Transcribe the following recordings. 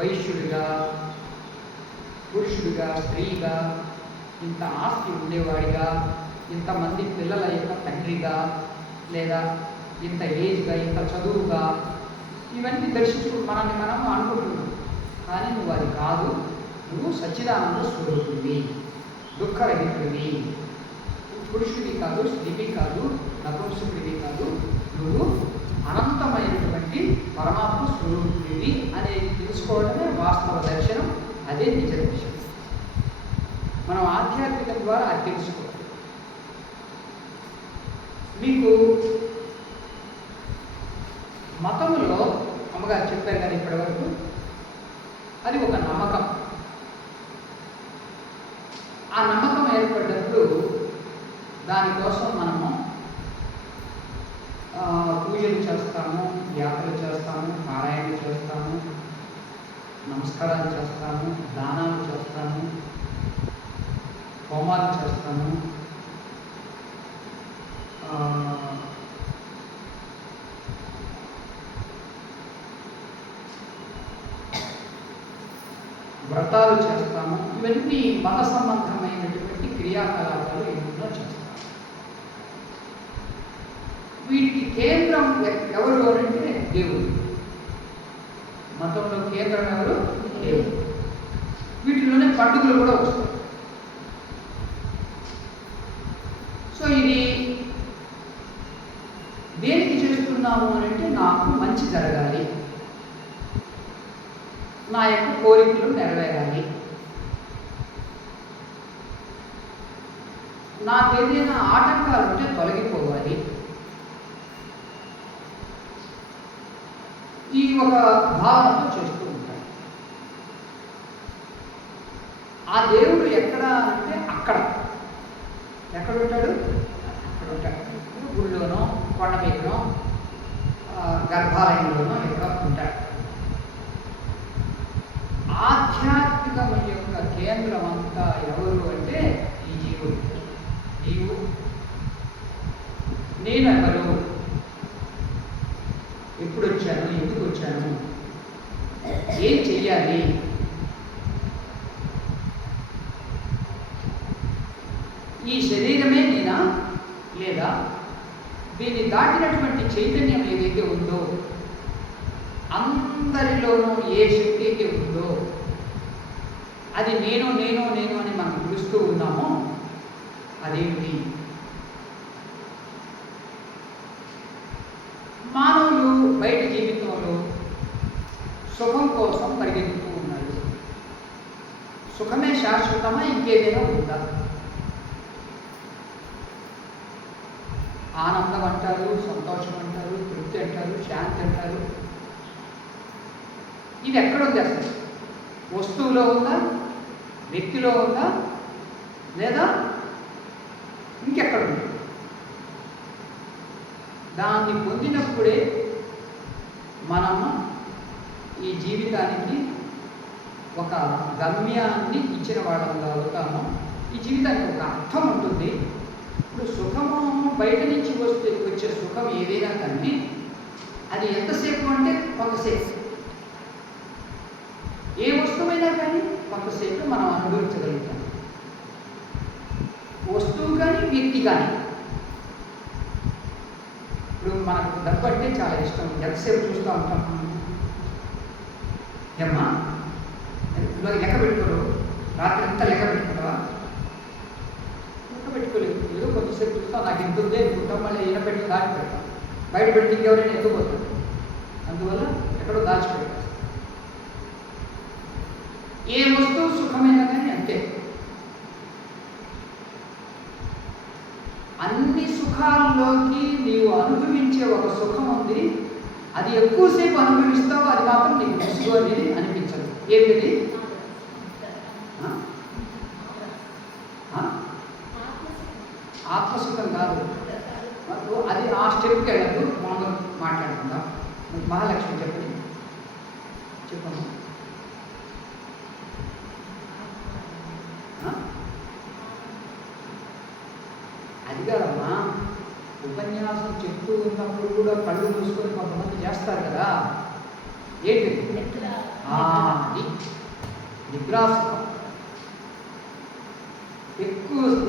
వైశ్యుడిగా, పురుషుడిగా, స్త్రీగా, ఇంత ఆస్తి ఉండేవాడిగా, ఇంతమంది పిల్లల యొక్క తండ్రిగా, లేదా ఇంత ఏజ్గా, ఇంత చదువుగా, ఇవన్నీ దర్శించుకు మనల్ని మనం అనుకుంటున్నాం. కానీ నువ్వు అది కాదు. నువ్వు సచ్చిదానంద స్వరూపుడివి, దుఃఖరహితుడివి, పురుషుడివి కాదు, స్త్రీవి కాదు, నపుంసకుడివి కాదు, నువ్వు అనంతమైనటువంటి పరమాత్మ స్వరూపుడివి అనేది తెలుసుకోవడమే వాస్తవ దర్శనం. అదే నిజ దర్శనం. మనం ఆధ్యాత్మికం ద్వారా అది తెలుసుకోవాలి. మీకు మతములో అమ్మగారు చెప్పారు కదా ఇప్పటివరకు, అది ఒక నమ్మకం. ఆ నమ్మకం ఏర్పడ్డప్పుడు దానికోసం మనము పూజలు చేస్తాము, యాత్రలు చేస్తాము, పారాయణలు చేస్తాము, నమస్కారాలు చేస్తాము, దానాలు చేస్తాము, హోమాలు చేస్తాము, వ్రతాలు చేస్తాము. ఇవన్నీ మత సంబంధమైనటువంటి క్రియాకలాపాలు ఎన్నో చేస్తాము. వీటికి కేంద్రం ఎవరు అంటే దేవుడు. మతంలో కేంద్రం ఎవరు? దేవుడు. వీటిలోనే పండుగలు కూడా వస్తాయి. సో ఇది దేనికి చేస్తున్నాము అని అంటే, నాకు మంచి జరగాలి, నా యొక్క కోరికలు నెరవేరాలి, నాకేదైనా ఆటంకాలు ఉంటే తొలగిపోవాలి, ఈ ఒక భావనతో చేస్తూ ఉంటాడు. ఆ దేవుడు ఎక్కడ అంటే అక్కడ. ఎక్కడ ఉంటాడు? అక్కడ ఉంటాడు. గుళ్ళోనో, కొండ మీదనో, గర్భాలయంలోనో ఎక్కడ ఉంటాడు. ఆధ్యాత్మికం యొక్క కేంద్రం అంతా ఎవరు అంటే ఈ జీవుడు. నీవు, నేనెవరు, ఎప్పుడు వచ్చాను, ఎందుకు వచ్చాను, ఏం చెయ్యాలి, ఈ శరీరమే నేనా, లేదా దీన్ని దాటినటువంటి చైతన్యం ఏదైతే ఉందో, అందరిలోనూ ఏ శక్తి అయితే ఉందో, అది నేను నేను నేను అని మనం పిలుస్తూ ఉన్నామో అదేమిటి? మానవులు బయట జీవితంలో సుఖం కోసం పరిగెత్తుతూ ఉన్నారు. సుఖమే శాశ్వతమా, ఇంకేదైనా ఉందా? ఆనందం అంటారు, సంతోషం అంటారు, తృప్తి అంటారు, శాంతి అంటారు. ఇది ఎక్కడుంది అసలు? వస్తువులో ఉందా, వ్యక్తిలో ఉందా, లేదా ఇంకెక్కడుంది? దాన్ని పొందినప్పుడే మనము ఈ జీవితానికి ఒక గమ్యాన్ని ఇచ్చిన వాళ్ళంగా అవుతాము. ఈ జీవితానికి ఒక అర్థం ఉంటుంది. ఇప్పుడు సుఖము బయట నుంచి వచ్చే సుఖం ఏదైనా కానీ అది ఎంతసేపు అంటే కొంతసేపు. ఏ వస్తువైనా కానీ కొంతసేపు మనం అనుభవించగలుగుతాం. వస్తువు కానీ, వ్యక్తి కానీ. ఇప్పుడు మనకు డబ్బు అంటే చాలా ఇష్టం. ఎంతసేపు చూస్తూ ఉంటాం. ఏమ్మా లెక్క పెట్టుకోరు, రాత్రి అంతా లెక్క పెట్టుకుంటావా? లెక్క పెట్టుకోలేదు. ఏదో కొద్దిసేపు చూస్తాం, నాకు ఇంత ఉందే అనుకుంటాం, మళ్ళీ ఈయన పెట్టి దాచిపెడతాం. బయట పెట్టి ఇంకెవరైనా ఎత్తుకుపోతాం. అందువల్ల ఎక్కడో దాచిపెడతాం. ఏ వస్తువు సుఖమైనా కానీ అంతే. అన్ని సుఖాల్లోకి నీవు అనుభవించే ఒక సుఖం ఉంది. అది ఎక్కువసేపు అనుభవిస్తావు, అది మాత్రం నీకు ముసుగు అనేది అనిపించదు. ఏమిటి? ఆత్మసుఖం కాదు. అది ఆ స్టెప్కి వెళ్ళదు. మామూలు మాట్లాడుకుందాం. మహాలక్ష్మి చెప్పండి, చెప్పమ్మా. అది కాదమ్మా, ఉపన్యాసం చెప్తూ ఉన్నప్పుడు కూడా కళ్ళు మూసుకొని కొంతమంది చేస్తారు కదా. ఏంటి? అది నిద్రాసుఖం.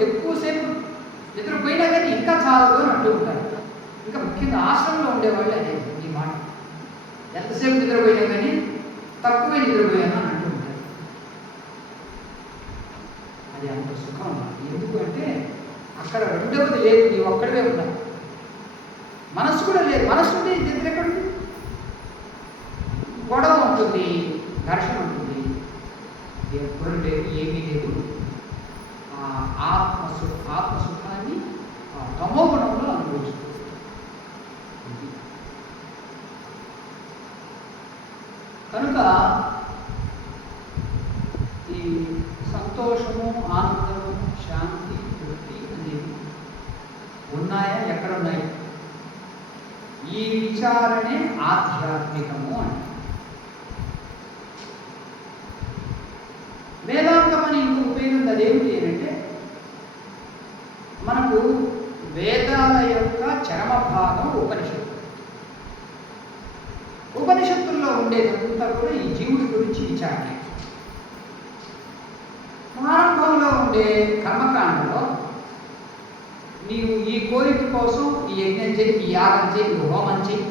ఎక్కువసేపు నిద్రపోయినా కానీ ఇంకా చాలదు అని అంటూ ఉంటారు. ఇంకా ముఖ్యంగా ఆశ్రమంలో ఉండేవాళ్ళు అదే ఈ మాట. ఎంతసేపు నిద్రపోయినా కానీ తక్కువే నిద్రపోయాను అని అంటూ ఉంటారు. అది అంత సుఖం. ఎందుకు అంటే అక్కడ రెండవది లేదు, నీ ఒక్కడివే ఉన్నావు. మనస్సు కూడా లేదు. మనస్సు ఉంటే నిద్ర ఎక్కడుంది? గొడవ ఉంటుంది, ఘర్షణ ఉంటుంది, ఎవ్వరు లేదు, ఏమీ లేదు. ఆత్మసుఖాన్ని తమో గుణంలో అనుభవిస్తుంది. కనుక ఈ సంతోషము, ఆనందము, శాంతి, తృప్తి అనేవి ఉన్నాయా? ఎక్కడున్నాయి? ఈ విచారణే ఆధ్యాత్మికము అంటే. వేదాంతం అని ఇంకో ఉపయోగం అదేమిటి అంటే మనకు వేదాల యొక్క చరమ భాగం ఉపనిషత్తు. ఉపనిషత్తుల్లో ఉండేదంతా కూడా ఈ జీవుడి గురించి విచారణ. ప్రారంభంలో ఉండే కర్మకాండలో నీవు ఈ కోరిక కోసం ఈ యజ్ఞం చేయి, ఈ యాగం చేయి, ఈ హోమం చేయి,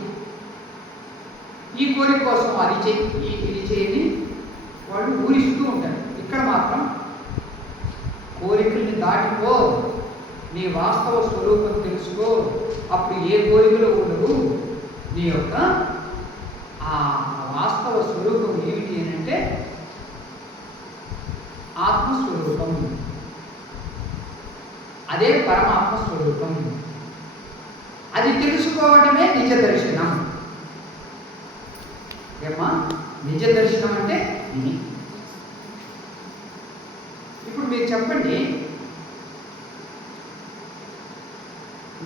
ఈ కోరిక కోసం అది చేయి, ఇది చేయని వాళ్ళు ఊరిస్తూ ఉంటారు. ఇక్కడ మాత్రం కోరికల్ని దాటిపో, నీ వాస్తవ స్వరూపం తెలుసుకో, అప్పుడు ఏ కోరికలు ఉండవు. నీ యొక్క ఆ వాస్తవ స్వరూపం ఏమిటి అని అంటే ఆత్మస్వరూపం. అదే పరమాత్మ స్వరూపం. అది తెలుసుకోవడమే నిజ దర్శనం. ఏమా నిజ దర్శనం అంటే ఇది. ఇప్పుడు మీరు చెప్పండి,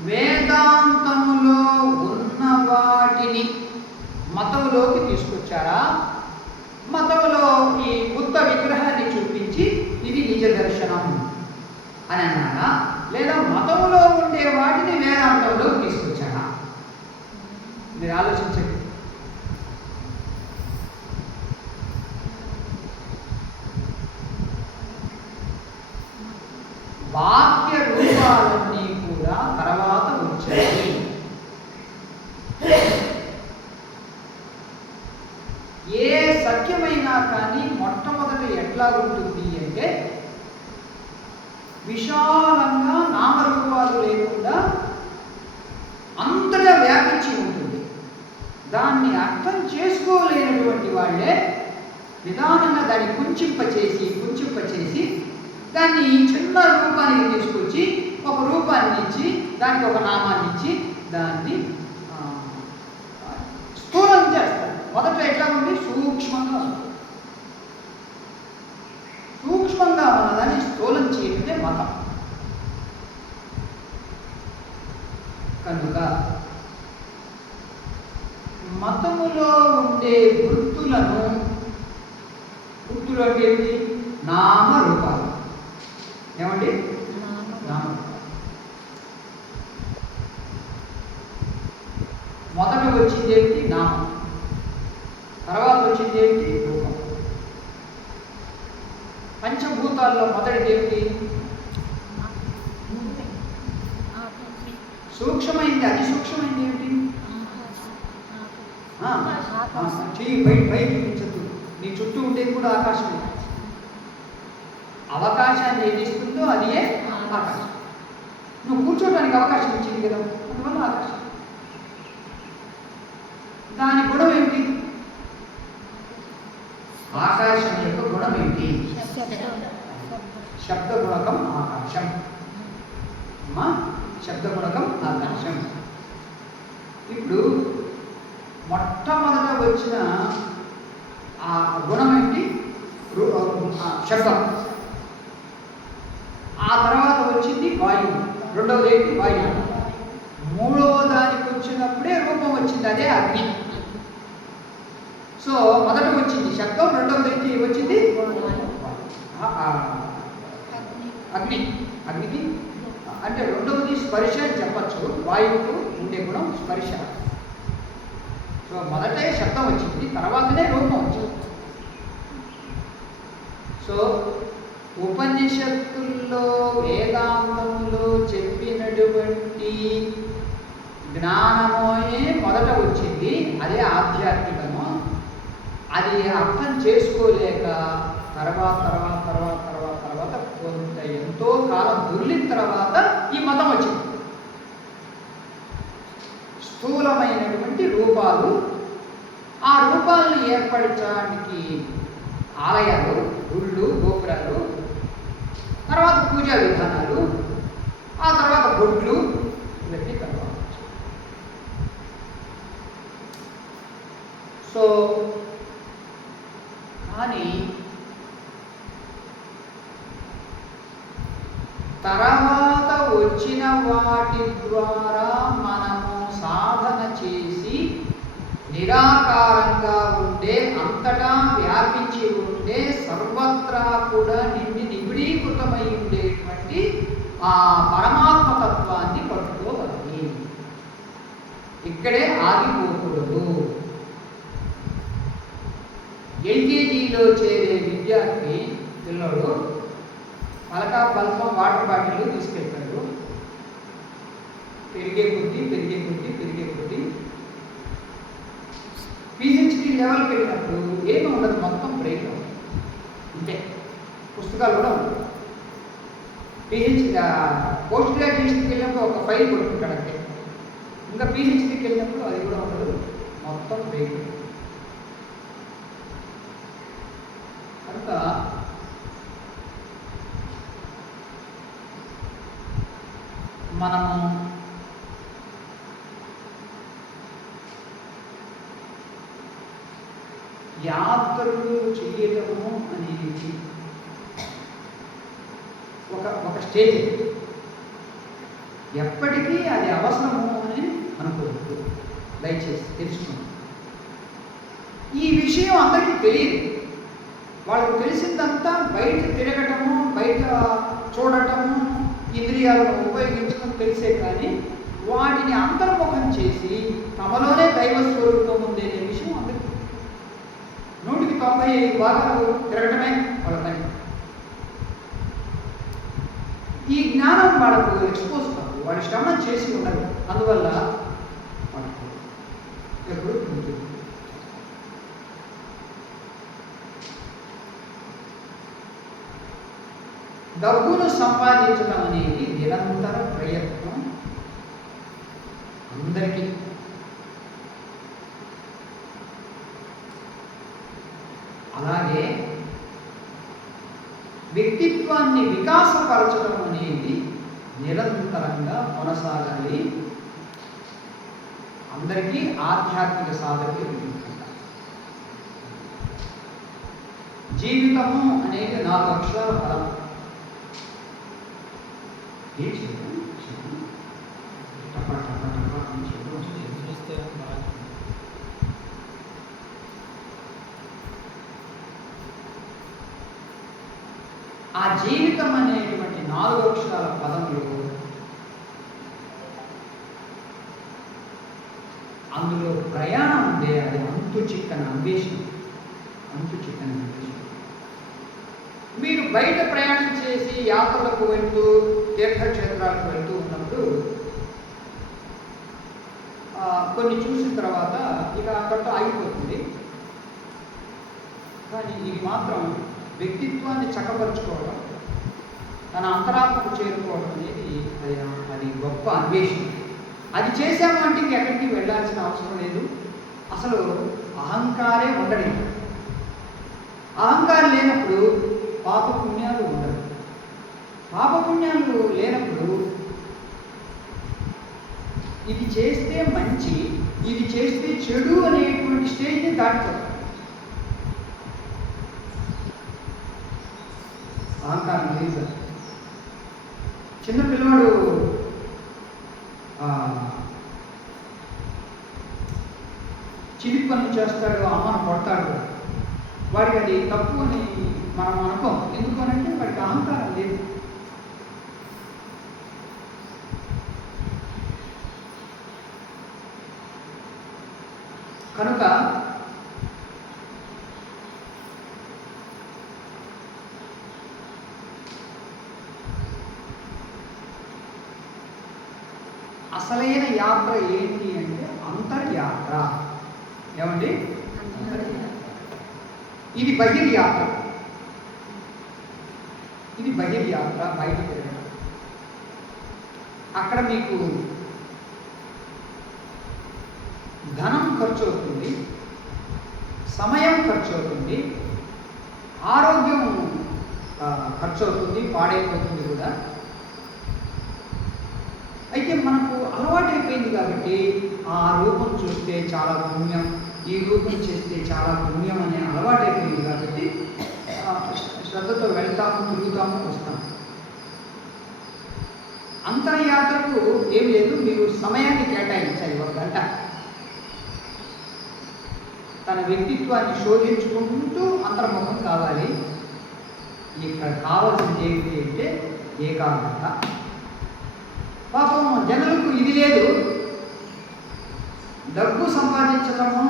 వేదాంతములో ఉన్న వాటిని మతములోకి తీసుకొచ్చారా? మతములో ఈ బుద్ధ విగ్రహాన్ని చూపించి ఇది నిజ దర్శనం అని అన్నారా? లేదా మతములో ఉండే వాటిని వేదాంతంలో తీసుకొచ్చారా? మీరు ఆలోచించండి. వాక్య రూపాలన్నీ కూడా తర్వాత వచ్చాయి. ఏ సత్యమైనా కానీ మొట్టమొదట ఎట్లా ఉంటుంది అంటే విశాలంగా నామరూపాలు లేకుండా అంతటా వ్యాపించి ఉంటుంది. దాన్ని అర్థం చేసుకోలేనటువంటి వాళ్ళే నిదానంగా దాన్ని కుంచింపచేసి దాన్ని చిన్న రూపానికి తీసుకొచ్చి ఒక రూపాన్ని ఇచ్చి దానికి ఒక నామాన్ని ఇచ్చి దాన్ని స్థూలం చేస్తారు. మొదట ఎట్లా ఉంది? సూక్ష్మంగా ఉంది. సూక్ష్మంగా ఉన్నదాన్ని స్థూలం చేయడమే మతం. కనుక మతములో ఉండే వృత్తులు అంటే ఏంటి? నామరూపాలు. ఏమండి? నామరూపాలు. మొదట వచ్చింది ఏమిటి? నామం. తర్వాత వచ్చింది ఏమిటి? రూపం. పంచభూతాల్లో మొదటిది ఏమిటి? సూక్ష్మమైంది. అతి సూక్ష్మమైంది ఏమిటి? చెయ్యి బయట చూపించద్దు. నీ చుట్టూ ఉండేది కూడా ఆకాశమే. అవకాశాన్ని ఏది ఇస్తుందో అది ఆకాశం. నువ్వు కూర్చోడానికి అవకాశం ఇచ్చింది కదా, అందువల్ల ఆకాశం. దాని గుణం ఏమిటి? ఆకాశం యొక్క గుణం ఏమిటి? శబ్దగుణకం ఆకాశం. శబ్దగుణకం ఆకాశం. ఇప్పుడు మొట్టమొదట వచ్చిన ఆ గుణం ఏంటి? శబ్దం. ఆ తర్వాత వచ్చింది వాయువు. రెండవది ఏంటి? వాయువు. మూడవ దానికి వచ్చినప్పుడే రూపం వచ్చింది, అదే అగ్ని. సో మొదట వచ్చింది శబ్దం, రెండవది ఏంటి వచ్చింది? అగ్ని. అగ్నికి అంటే రెండవది స్పర్శ అని చెప్పచ్చు. వాయువుకు ఉండే గుణం స్పర్శ. సో మొదటే శబ్దం వచ్చింది, తర్వాతనే రూపం వచ్చింది. ఉపనిషత్తుల్లో వేదాంతంలో చెప్పినటువంటి జ్ఞానమే మొదట వచ్చింది, అదే ఆధ్యాత్మికము. అది అర్థం చేసుకోలేక తర్వాత కొంత ఎంతో కాలం దొర్లిన తర్వాత ఈ మతం వచ్చింది. స్థూలమైనటువంటి రూపాలు, ఆ రూపాలను ఏర్పరచడానికి ఆలయాలు, గుళ్ళు, గోపురాలు, తర్వాత పూజా విధానాలు, ఆ తర్వాత బొట్లు, ఇవన్నీ తర్వాత. సో కానీ తర్వాత వచ్చిన వాటి ద్వారా మనము సాధన చేసి నిరాకారంగా ఉండే, అంతటా వ్యాపించి ఉండే, సర్వత్రా కూడా నిబిడీకృతమై ఉండేటువంటి ఆ పరమాత్మతత్వాన్ని పట్టుకోవాలి. ఇక్కడే ఆగిపోకూడదు. ఎల్కేజీలో చేరే విద్యార్థి పిల్లడు పలకా బల్పం వాటర్ బాటిల్ తీసుకెళ్తాడు. పెరిగే కొద్దీ పిహెచ్డి లెవెల్కి వెళ్ళినప్పుడు ఏమి ఉండదు, మొత్తం బ్రేక్ అంతే. పుస్తకాలు కూడా ఉండవు. పోస్ట్ గ్రాడ్యుయేషన్కి వెళ్ళినప్పుడు ఒక ఫైల్ కొట్టుకుంటాడు అంతే. ఇంకా పిహెచ్డికి వెళ్ళినప్పుడు అది కూడా ఉండదు, మొత్తం బ్రేక్. కనుక మనము యాత్రలు చేయటము అనేది ఒక స్టేజ్. ఎప్పటికీ అది అవసరము అని అనుకోవద్దు, దయచేసి తెలుసుకోండి. ఈ విషయం అందరికీ తెలియదు. వాళ్ళకు తెలిసిందంతా బయట తిరగటము, బయట చూడటము, ఇంద్రియాలను ఉపయోగించడం తెలిసే, కానీ వాటిని అంతర్ముఖం చేసి తమలోనే దైవ స్వరూపం ఉందనే విషయం అందరికీ 195 భాగాలు తిరగటమే వాళ్ళ పని. ఈ జ్ఞానం వాళ్ళకు ఎక్స్పోజ్ కాదు, వాళ్ళు శ్రమం చేసి ఉండరు. అందువల్ల వాళ్ళకు ఎప్పుడు ఉంటుంది. డబ్బును సంపాదించడం అనేది నిరంతర ప్రయత్నం అందరికీ. అలాగే వ్యక్తిత్వాన్ని వికాసపరచడం అనేది నిరంతరంగా కొనసాగాలి. అందరికీ ఆధ్యాత్మిక సాధకులు. జీవితము అనేది 4 అక్షరాల పదం. ఆ జీవితం అనేటువంటి 4 అక్షరాల పదములు, అందులో ప్రయాణం ఉండే అది అంతు చిక్కని అన్వేషణ. మీరు బయట ప్రయాణం చేసి యాత్రలకు వెళ్తూ, తీర్థక్షేత్రాలకు వెళ్తూ ఉన్నప్పుడు కొన్ని చూసిన తర్వాత ఇక అక్కడితో ఆగిపోతుంది. కానీ ఇది మాత్రం వ్యక్తిత్వాన్ని చక్కపరుచుకోవడం, తన అంతరాత్మకు చేరుకోవడం అనేది అది గొప్ప అన్వేషణ. అది చేసాము అంటే ఇంకెక్కడికి వెళ్ళాల్సిన అవసరం లేదు. అసలు అహంకారే ఉండదు. అహంకారం లేనప్పుడు పాపపుణ్యాలు ఉండవు. పాపపుణ్యాలు లేనప్పుడు ఇది చేస్తే మంచి, ఇది చేస్తే చెడు అనేటువంటి స్టేజ్ని దాటుతారు. అహంకారం లేదు. చిన్న పిల్లవాడు చిలిపి పనులు చేస్తాడు, అమ్మను కొడతాడు. వాడికి అది తప్పు అని మనం అనుకోం. ఎందుకనంటే వాడికి అహంకారం లేదు. కనుక అసలైన యాత్ర ఏంటి అంటే అంతర్యాత్ర. ఏమండి? ఇది బహిర్యాత్ర. ఇది బహిర్యాత్ర, బయట తిరగడం. అక్కడ మీకు ధనం ఖర్చు అవుతుంది, సమయం ఖర్చు అవుతుంది, ఆరోగ్యం ఖర్చు అవుతుంది, పాడైపోతుంది కూడా. అయితే మనకు అలవాటైపోయింది కాబట్టి ఆ రూపం చూస్తే చాలా పుణ్యం, ఈ రూపం చేస్తే చాలా పుణ్యం అనే అలవాటైపోయింది కాబట్టి శ్రద్ధతో వెళ్తాము, తిరుగుతాము, వస్తాము. అంతర్యాత్రకు ఏం లేదు, మీరు సమయాన్ని కేటాయించాలి. 1 గంట తన వ్యక్తిత్వాన్ని శోధించుకుంటూ అంతర్ముఖం కావాలి. ఇక్కడ కావాల్సింది ఏంటి అంటే ఏకాగ్రత. పాపం జనులకు ఇది లేదు, డబ్బు సంపాదించటము,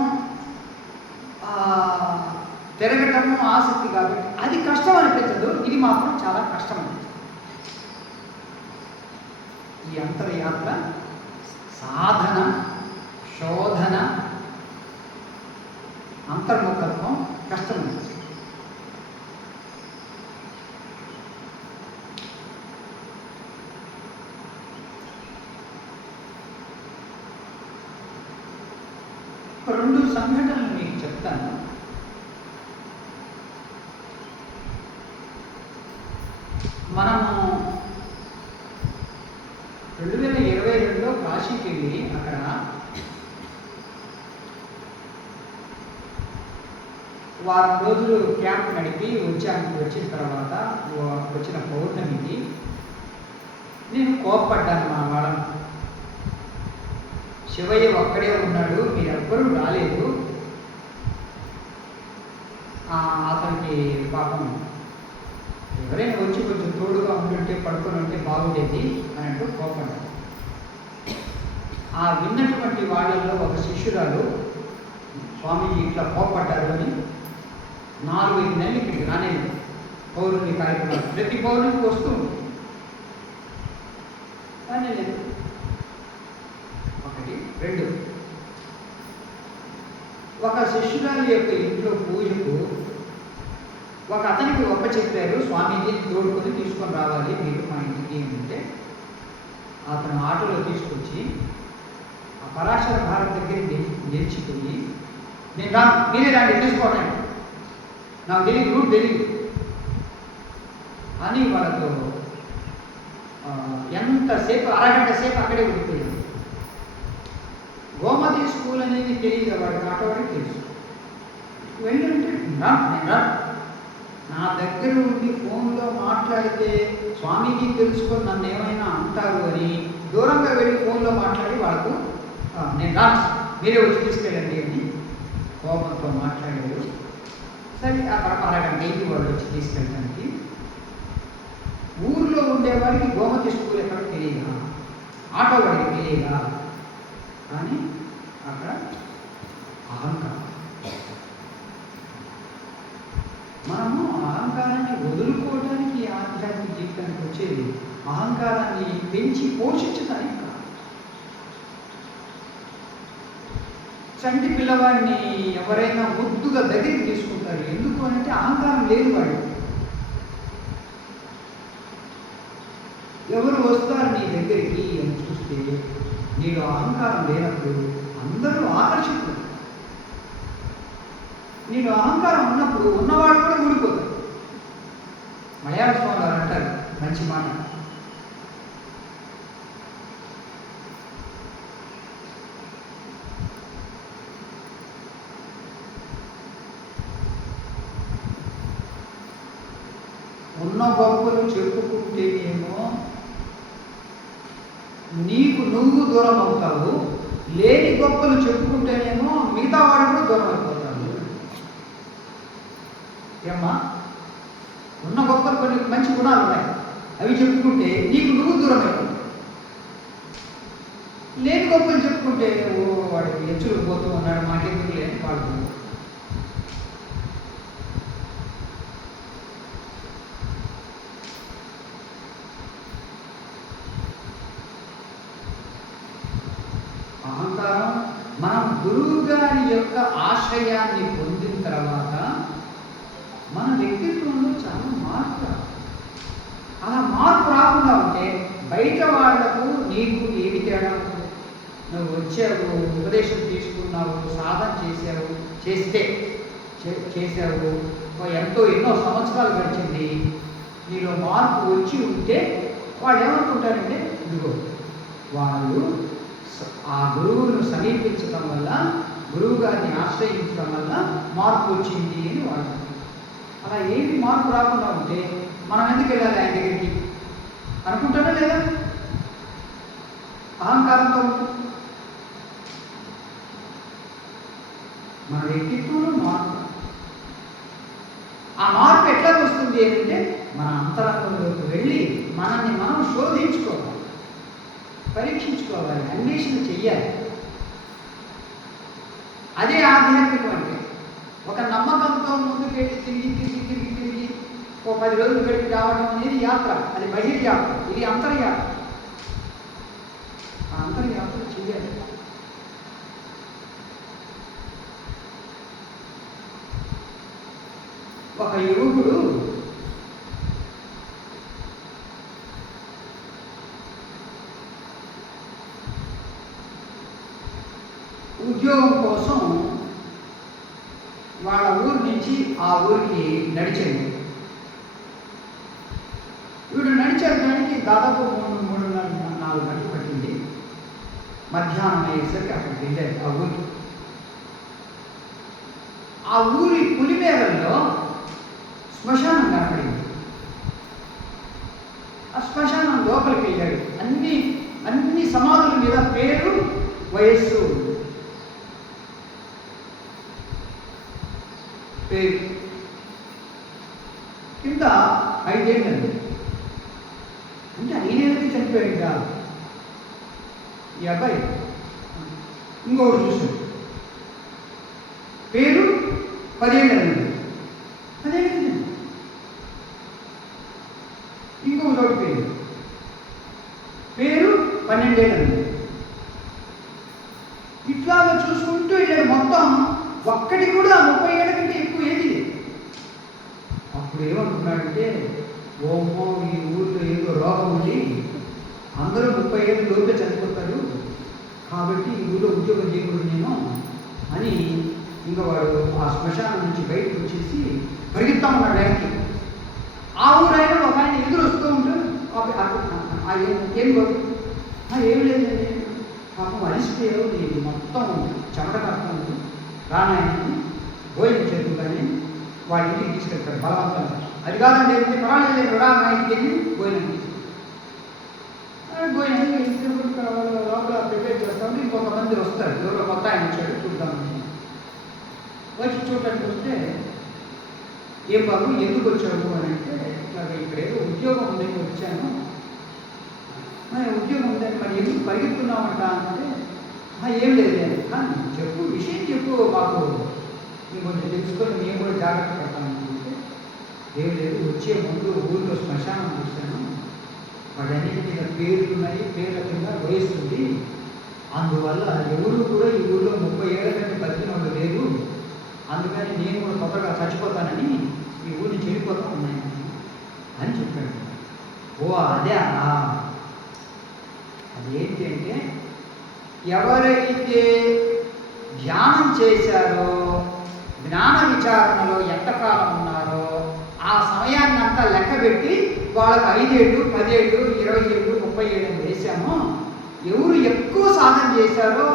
తిరగటము ఆసక్తి కాబట్టి అది కష్టం అనిపించదు, ఇది మాత్రం చాలా కష్టం అనిపిస్తుంది. ఈ అంతర్యాత్ర సాధన, శోధన, అంతర్ముఖత్వం కష్టం అనిపిస్తుంది. ఒక 2 సంఘటనలు మీకు చెప్తాను. మనము 2022లో కాశీకి వెళ్ళి అక్కడ వారం రోజులు క్యాంప్ నడిపి వచ్చిన తర్వాత వచ్చిన పౌర్ణమికి నేను కోప్పడ్డాను మా వాళ్ళని. శివయ్య ఒక్కడే ఉన్నాడు, మీరెవ్వరూ రాలేదు, అతనికి పాపం ఎవరైనా వచ్చి కొంచెం తోడుగా ఉంటుంటే పడుకొని ఉంటే బాగుండేది అని అంటూ కోపడ్డాడు. ఆ విన్నటువంటి వాళ్ళల్లో ఒక శిష్యురాలు స్వామీజీ ఇట్లా కోపడ్డారు అని 4-5 నెలలు ఇక్కడికి రాలేదు. పౌర్ణమి కార్యక్రమాలు ప్రతి పౌర్ణమికి వస్తూ ఉంది, కానీ లేదు. 1, 2 ఒక శిష్యురాలి యొక్క ఇంట్లో పూజకు ఒక అతనికి చెప్పారు, స్వామీజీని తోడుకొని తీసుకొని రావాలి మీరు మా ఇంటికి అంటే. అతను ఆటోలో తీసుకొచ్చి ఆ పరాశర భారత్ దగ్గర నిలిచిపోయి, నేను రాను, మీరే రాండి తీసుకోండి, నాకు తెలియదు, రూట్ తెలియదు అని వాళ్ళతో ఎంతసేపు, అరగంట సేపు అక్కడే ఉండిపోయాడు. గోమతి స్కూల్ అనేది తెలియదు వాడికి, ఆటోవాడికి తెలుసు. వెళ్ళంటే నేను నా దగ్గర ఉండి ఫోన్లో మాట్లాడితే స్వామీజీ తెలుసుకొని నన్ను ఏమైనా అంటారు అని దూరంగా వెళ్ళి ఫోన్లో మాట్లాడి వాళ్ళకు నేను రాను, మీరే వచ్చి తీసుకెళ్ళండి అని కోపంతో మాట్లాడారు. సరే అక్కడ అరగంట అయింది వాళ్ళు వచ్చి తీసుకెళ్ళడానికి. ఊర్లో ఉండేవాడికి గోమతి స్కూల్ ఎక్కడో తెలియదా, ఆటో వాడికి తెలియదా, కానీ అక్కడ అహంకారం. మనము అహంకారాన్ని వదులుకోవడానికి ఆధ్యాత్మిక జీవితానికి వచ్చేది అహంకారాన్ని పెంచి పోషించడానికి కాదు. చంటి పిల్లవాడిని ఎవరైనా ముద్దుగా దగ్గరికి తీసుకుంటారు, ఎందుకు అంటే అహంకారం లేదు వాడు. ఎవరు వస్తారు నీ దగ్గరికి అని చూస్తే నీలో అహంకారం లేనప్పుడు అందరూ ఆకర్షితులు. నీలో అహంకారం ఉన్నప్పుడు ఉన్నవాడు కూడా ఊడిపోతాడు. మలయాళ స్వామి గారు అంటారు మంచి మాట, ఉన్న గొప్పలు చెప్పుకుంటేనేమో నీకు నువ్వు దూరం అవుతావు, లేని గొప్పలు చెప్పుకుంటేనేమో మిగతా వాడు కూడా దూరం అయిపోతాడు. ఏమ్మా, ఉన్న గొప్పలు కొన్ని మంచి గుణాలు ఉన్నాయి, అవి చెప్పుకుంటే నీకు నువ్వు దూరం అయిపోతావు. లేని గొప్పలు చెప్పుకుంటే వాడికి ఎచ్చులు పోతూ ఉన్నాడు, మాకెందుకు లేని వాడు. గురువుగారి యొక్క ఆశయాన్ని పొందిన తర్వాత మన వ్యక్తిత్వంలో చాలా మార్పు రావాలి. అలా మార్పు రాకుండా ఉంటే బయట వాళ్లకు నీకు ఏమి తేడా ఉంటుంది? నువ్వు వచ్చావు, ఉపదేశం తీసుకున్నావు, సాధన చేసావు, ఎన్నో సంవత్సరాలు గడిచింది, నీలో మార్పు వచ్చి ఉంటే వాళ్ళు ఏమనుకుంటారంటే ఇదిగో వాళ్ళు ఆ గురువును సమీపించడం వల్ల, గురువు గారిని ఆశ్రయించడం వల్ల మార్పు వచ్చింది అని వాళ్ళు. అలా ఏమి మార్పు రాకుండా ఉంటే మనం ఎందుకు వెళ్ళాలి ఆయన దగ్గరికి అనుకుంటారా లేదా? అహంకారంతో మన వ్యక్తిత్వంలో మార్పు. ఆ మార్పు ఎట్లా వస్తుంది ఏంటంటే మన అంతరంగంలోకి వెళ్ళి మనల్ని మనం శోధించుకోవాలి, పరీక్షించుకోవాలి, అన్వేషణ చెయ్యాలి. అదే ఆధ్యాత్మికం అంటే. ఒక నమ్మకంతో ముందుకెళ్ళి తిరిగి ఓ 10 రోజులు పెట్టి రావడం అనేది యాత్ర, అది బహిర్యాత్ర. ఇది అంతర్యాత్ర. ఆ అంతర్యాత్ర చెయ్యాలి. ఒక యువకుడు ఉద్యోగం కోసం వాళ్ళ ఊరు నుంచి ఆ ఊరికి నడిచాడు. వీడు నడిచేదానికి దాదాపు 3-4 గంటలు పట్టింది. మధ్యాహ్నం అయ్యేసరికి అక్కడికి వెళ్ళాడు ఆ ఊరికి. ఆ ఊరి పులిమేరల్లో శ్మశానం కనపడింది. ఆ శ్మశానం లోపలికి వెళ్ళాడు. అన్ని సమాధుల మీద పేరు, వయస్సు, పేరు కింద 5 ఏళ్ళండి. అంటే 5 ఏళ్ళకి చనిపోయాడు కాదు ఈ అబ్బాయి. ఇంకొకటి చూశాడు, పేరు 10 ఏళ్ళండి. 10 ఏళ్ళండి. ఇంకొక చోటు పేరు 12 ఏళ్ళండి. ఇట్లాగా చూసుకుంటూ వెళ్ళాడు. మొత్తం ఒక్కటి కూడా 30 ఏళ్ళ కంటే ఎక్కువ ఏది. అప్పుడు ఏమనుకున్నాడంటే, ఓమో ఈ ఊరిలో ఏదో రోగం ఉంది, అందరూ 30 ఏళ్ళ లోపే చనిపోతారు, కాబట్టి ఈ ఊళ్ళో ఉద్యోగం చేయకూడదు నేను అని ఇంకా వాడు ఆ శ్మశానం నుంచి బయటకు వచ్చేసి పరిగెత్తా ఉన్నాడు ఆయనకి. ఆ ఊరు ఆయన ఒక ఆయన ఎదురు వస్తూ ఉంటాడు. ఏం బాబు? ఏం లేదండి, పాపం అలిసిపోయావు, నీకు మొత్తం చెమట కడుతుంది, రానాయని భోజనం చేస్తుందని వాళ్ళ ఇంటికి తీసుకెళ్తాడు బలవంతంగా. అది కాదండి, ఏంటి పర్వాలేదు రా మా ఇంటికి వెళ్ళి భోజనం తీసుకెళ్తాడు. భోజనం లోపల ప్రిపేర్ చేస్తాము. ఇంకొంతమంది వస్తారు, ఎవరో కొత్త ఆయన వచ్చాడు చూద్దామని. వచ్చి చూడటానికి వస్తే, ఏం బాబు ఎందుకు వచ్చావు అని అంటే, ఇట్లా ఇక్కడ ఏదో ఉద్యోగం ఉందని వచ్చాను. ఉద్యోగం ఉందని మరి ఎందుకు పరిగెత్తున్నామంట అంటే, ఏం లేదు కానీ చెప్పు, విషయం చెప్పు, మాకు ఇంకొంచెం తెలుసుకొని మేము కూడా జాగ్రత్త పడతామంటే, ఏం లేదు, వచ్చే ముందు ఊళ్ళో శ్మశానం చూశాను, వాటన్నిటి మీద పేర్లు ఉన్నాయి, పేర్ల కింద వయస్తుంది, అందువల్ల ఎవరు కూడా ఈ ఊళ్ళో 30 ఏళ్ళ కంటే బతికిన వాళ్ళు లేరు, అందుకని నేను కూడా కొత్తగా చచ్చిపోతానని ఈ ఊరిని చెడిపోతా ఉన్నాను అని చెప్పాడు. ఓ అదే అదేంటి అంటే, ఎవరైతే ధ్యానం చేశారో, జ్ఞాన విచారణలో ఎంతకాలం ఉన్నారో ఆ సమయాన్ని అంతా లెక్కబెట్టి వాళ్ళకి 5 ఏళ్ళు, 10 ఏళ్ళు, 20 ఏళ్ళు, 30 ఏళ్ళు వేసామో, ఎవరు ఎక్కువ సాధన చేశారో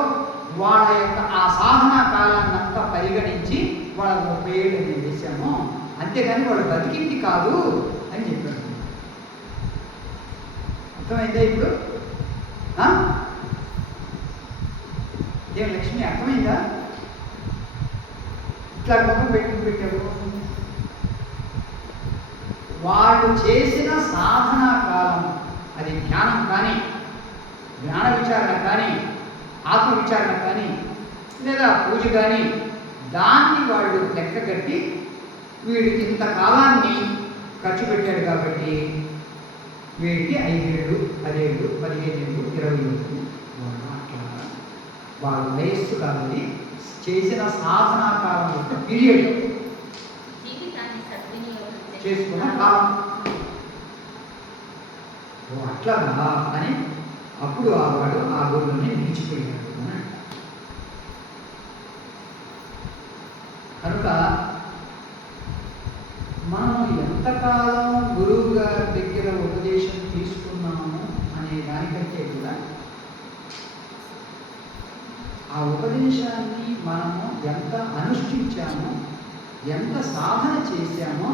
వాళ్ళ యొక్క ఆ సాధనా కాలాన్ని అంతా పరిగణించి వాళ్ళకి 30 ఏళ్ళు వేసాము, అంతేగాని వాళ్ళు బతికింది కాదు అని చెప్పాడు. అర్థమైందా ఇప్పుడు? ఏం లక్ష్మి అర్థమైందా? ఇట్లా ముఖం పెట్టారు. వాళ్ళు చేసిన సాధనా కాలం, అది ధ్యానం కానీ, జ్ఞాన విచారణ కానీ, ఆత్మ విచారణ కానీ, లేదా పూజ కానీ, దాన్ని వాళ్ళు లెక్క కట్టి వీడికి ఇంత కాలాన్ని ఖర్చు పెట్టాడు కాబట్టి వీడికి 5 ఏళ్ళు, 10 ఏళ్ళు, 15 ఏళ్ళు, 20 ఏళ్ళు అట్లా వాళ్ళ వయస్సు కాదని చేసిన సాధనా కాలం యొక్క పీరియడ్ చేసుకున్న కాలం. ఓ అట్లాగా అని అప్పుడు వాడు ఆ గురువుని నిలిచిపోయాడు. కనుక మనం ఎంతకాలం గురువు గారి దగ్గర ఉపదేశం తీసుకున్నాము అనే దానికంటే కూడా ఆ ఉపదేశాన్ని మనము ఎంత అనుష్ఠించామో, ఎంత సాధన చేశామో,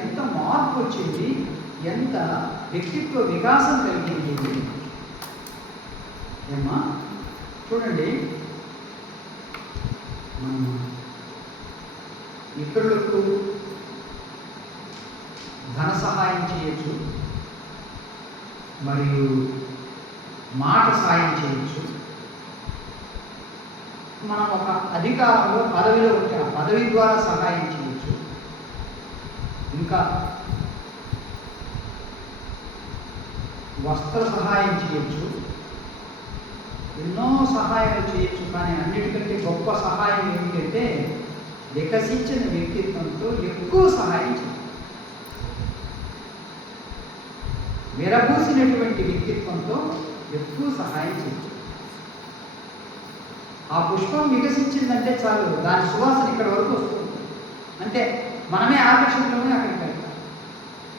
ఎంత మార్పు వచ్చింది, ఎంత వ్యక్తిత్వ వికాసం కలిగింది. ఏమా చూడండి, ఇతరులకు ధన సహాయం చేయొచ్చు, మరియు మాట సాయం చేయొచ్చు. మనం ఒక అధికారంలో పదవిలో ఉంటే ఆ పదవి ద్వారా సహాయం చేయొచ్చు. ఇంకా వస్త్ర సహాయం చేయొచ్చు, ఎన్నో సహాయాలు చేయొచ్చు. కానీ అన్నిటికంటే గొప్ప సహాయం ఏమిటంటే వికసించిన వ్యక్తిత్వంతో ఎక్కువ సహాయం చేయాలి. విరబూసినటువంటి వ్యక్తిత్వంతో ఎక్కువ సహాయం చేయాలి. ఆ పుష్పం వికసించిందంటే చాలు, దాని సువాసన ఇక్కడ వరకు వస్తుంది. అంటే మనమే ఆకర్షితులమే అక్కడికి వెళ్తాం.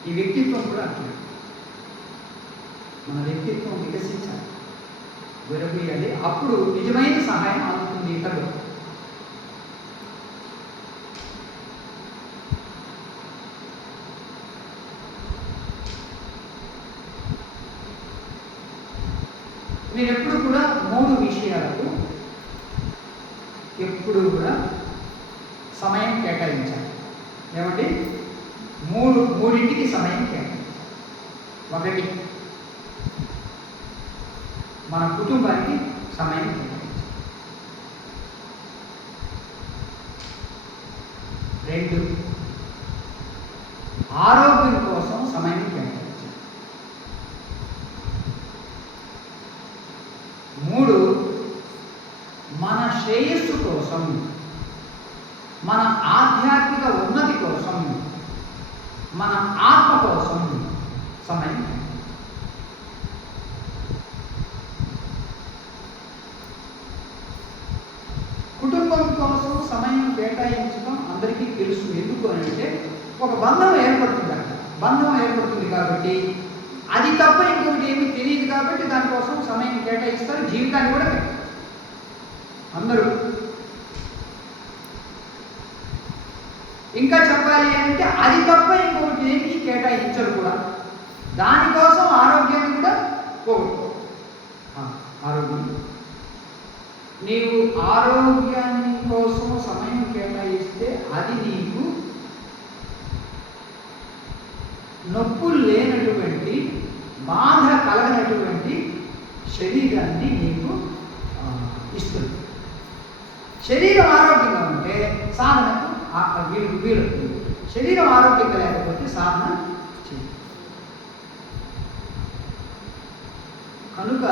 ఈ వ్యక్తిత్వం కూడా అట్లా. మన వ్యక్తిత్వం వికసించాలి, విరబూయాలి. అప్పుడు నిజమైన సహాయం అందుతుంది ఇతరులు. మీరు ఎప్పుడు కూడా 3 విషయాలకు ఎప్పుడు కూడా సమయం కేటాయించాలి. ఏమండి? మూడింటికి సమయం కేటాయించాలి. 1, మన కుటుంబానికి సమయం కేటాయించాలి. 2, ఆరోగ్యం కోసం సమయం కేటాయించాలి. 3, మన శ్రేయస్సు కోసం, మన ఆధ్యాత్మిక ఉన్నతి కోసం, మన ఆత్మ కోసం సమయం. కుటుంబం కోసం సమయం కేటాయించడం అందరికీ తెలుసు. ఎందుకు అని అంటే ఒక బంధం ఏర్పడుతుంది అక్కడ. బంధం ఏర్పడుతుంది కాబట్టి అది తప్ప ఇంకొకటి ఏమీ తెలియదు కాబట్టి దానికోసం సమయం కేటాయిస్తారు. జీవితాన్ని కూడా అందరూ. ఇంకా చెప్పాలి అంటే అది తప్ప ఇంకొకటి దేనికి కేటాయించరు కూడా. దానికోసం ఆరోగ్యాన్ని కూడా పోగొట్టు. ఆరోగ్యం, నీవు ఆరోగ్యాన్ని కోసం సమయం కేటాయిస్తే అది నీకు నొప్పులు లేనటువంటి, బాధ కలగనటువంటి శరీరాన్ని నీకు ఇస్తుంది. శరీరం ఆరోగ్యంగా ఉంటే సాధనకు వీలు. శరీరం ఆరోగ్యంగా లేకపోతే సాధన చేయాలి. కనుక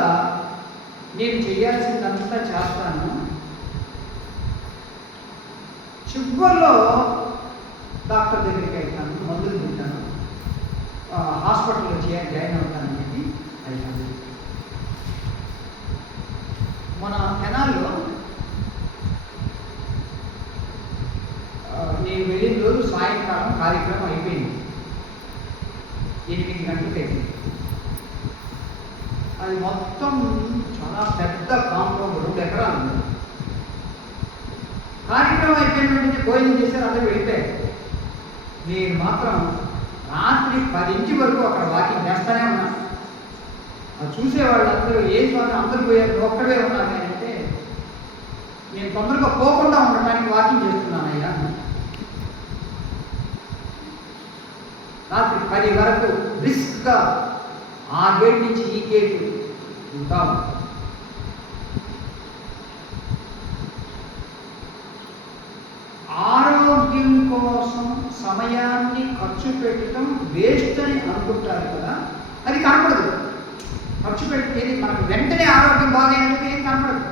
నేను చేయాల్సిందంతా చేస్తాను. చివరిలో డాక్టర్ దగ్గరికి వెళ్తాను, మందులు తింటాను, హాస్పిటల్లో జాయిన్ అవుతానని చెప్పి అడిగాను. మన కెనాల్లో నేను వెళ్ళిన రోజు సాయంకాలం కార్యక్రమం అయిపోయింది. 8 గంటలకు అయిపోయింది. అది మొత్తం చాలా పెద్ద కాంపౌండ్, 2 ఎకరాలు ఉంది. కార్యక్రమం అయిపోయిన వెంటనే భోజనం చేశారు, అందరూ వెళ్ళిపోయారు. నేను మాత్రం రాత్రి 10 వరకు అక్కడ వాకింగ్ చేస్తూనే ఉన్నా. అది చూసేవాళ్ళు అందరూ ఏ స్వామి అందరూ పోయారు, నువ్వు ఒక్కడే ఉన్నాను అంటే నేను తొందరగా పోకుండా ఉండటానికి వాకింగ్ చేస్తున్నానయ్యా. రాత్రి 10 వరకు రిస్క్గా ఆ గేట్ నుంచి ఈ గేట్ ఉంటాం. ఆరోగ్యం కోసం సమయాన్ని ఖర్చు పెట్టడం వేస్ట్ అని అనుకుంటారు కదా, అది కనపడదు. ఖర్చు పెట్టేది మనకు వెంటనే ఆరోగ్యం బాగైనట్టు ఏం కనపడదు.